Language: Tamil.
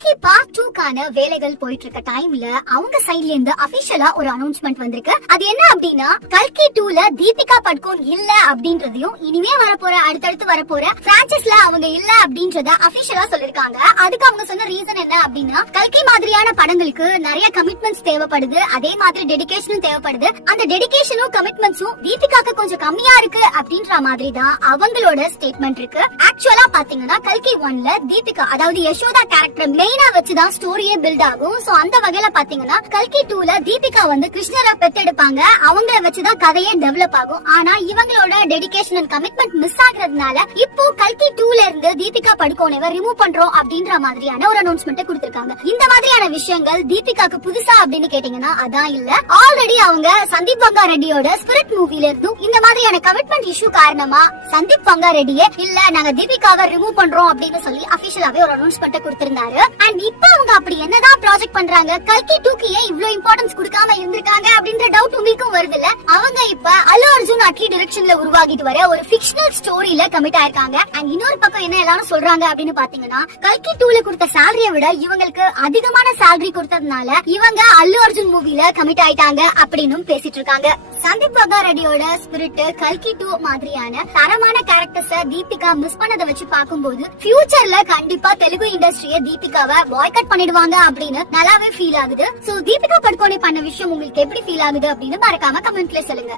கல்கி பார்ட் டூக்கான வேலைகள் போயிட்டு இருக்க டைம்ல அவங்க சைட்ல இருந்து அபிஷியலா ஒரு அனௌன்ஸ்மெண்ட் வந்திருக்கு. அது என்ன அப்படின்னா கல்கி டூல தீபிகா பட்கோன் இல்ல அப்படின்றதையும் இனிமே வரப்போற அடுத்தடுத்து வரப்போற பிரான்சஸ்ல அவங்க இல்ல அப்படின்றத அபிஷியலா சொல்லிருக்காங்க. அதுக்கு அவங்க சொன்ன ரீசன் என்ன அப்படின்னா கல்கி மாதிரியான படங்களுக்கு நிறைய கமிட்மெண்ட்ஸ் தேவைப்படுது. அதே மாதிரி டெடிகேஷனும் தேவைப்படுது. அந்த டெடிகேஷனும் கமிட்மெண்ட்ஸும் தீபிகாக்கு கொஞ்சம் கம்மியா இருக்கு அப்படின்ற மாதிரி தான் அவங்களோட ஸ்டேட்மெண்ட் இருக்கு. ஆக்சுவலா பாத்தீங்கன்னா கல்கி ஒன்ல தீபிகா அதாவது யசோதா கேரக்டர் மெயினா வச்சுதான் ஸ்டோரியே பில்ட் ஆகும். சோ அந்த வகையில பாத்தீங்கன்னா கல்கி டூல தீபிகா வந்து கிருஷ்ணரை பெத்தெடுப்பாங்க அவங்கள வச்சுதான் கதையே டெவலப் ஆகும். ஆனா இவங்களோட டெடிகேஷன் அண்ட் கமிட்மெண்ட் மிஸ் ஆகுறதுனால இப்போ கல்கி டூல இருந்து தீபிகா படுகோனேவை ரிமூவ் பண்றோம் அப்படின்ற மாதிரியான ஒரு அனௌன்ஸ்மெண்ட் கொடுத்திருக்காங்க. இந்த மாதிரியான விஷயங்கள் தீபிகாக்கு புதுசா அப்படின்னு கேட்டீங்கன்னா அதான் இல்ல. ஆல்ரெடி அவங்க சந்தீப் பங்கா ரெட்டியோட ஸ்பிரிட் மூவில இருந்தும் இந்த மாதிரியான கமிட்மெண்ட் இஷ்யூ காரணமா சந்தீப் பங்கா ரெட்டியே இல்ல நாங்க தீபிகாவை ரிமூவ் பண்றோம் அப்படின்னு சொல்லி அபிஷியலாவே ஒரு அனௌன்ஸ்மெண்ட் கொடுத்திருந்தாரு. அண்ட் இப்ப அவங்க அப்படி என்னதான் ப்ராஜெக்ட் பண்றாங்க? கல்கி டூக்கு ஏன் இவ்ளோ இம்பார்ட்டன்ஸ் கொடுக்காம இருந்திருக்காங்க அப்படின்ற டவுட் உங்களுக்கும் வருது இல்ல அவங்க இப்ப அல்லு அர்ஜுன் அட்லி டிரெக்ஷன்ல உருவாகிட்டு வர ஒரு ஃபிக்ஷனல் ஸ்டோரியில கமிட் ஆயிருக்காங்க. அண்ட் இன்னொரு பக்கம் என்ன எல்லாரும் சொல்றாங்க அப்படின்னு பாத்தீங்கன்னா கல்கி டூல கொடுத்த சேலரியை விட இவங்களுக்கு அதிகமான சேலரி கொடுத்ததுனால இவங்க அல்லு அர்ஜுன் மூவில கமிட் ஆயிட்டாங்க அப்படின்னு பேசிட்டு இருக்காங்க. சந்தீப் பகா ரெடியோட ஸ்பிரிட் கல்கி டூ மாதிரியான தரமான கேரக்டர்ஸ தீபிகா மிஸ் பண்ணதை வச்சு பார்க்கும்போது ஃபியூச்சர்ல கண்டிப்பா தெலுங்கு இண்டஸ்ட்ரிய தீபிகாவை பாய்கட் பண்ணிடுவாங்க அப்படின்னு நல்லாவே ஃபீல் ஆகுது. சோ தீபிகா படுகோனே பண்ண விஷயம் உங்களுக்கு எப்படி ஃபீல் ஆகுது அப்படின்னு மறக்காம கமெண்ட்ல சொல்லுங்க.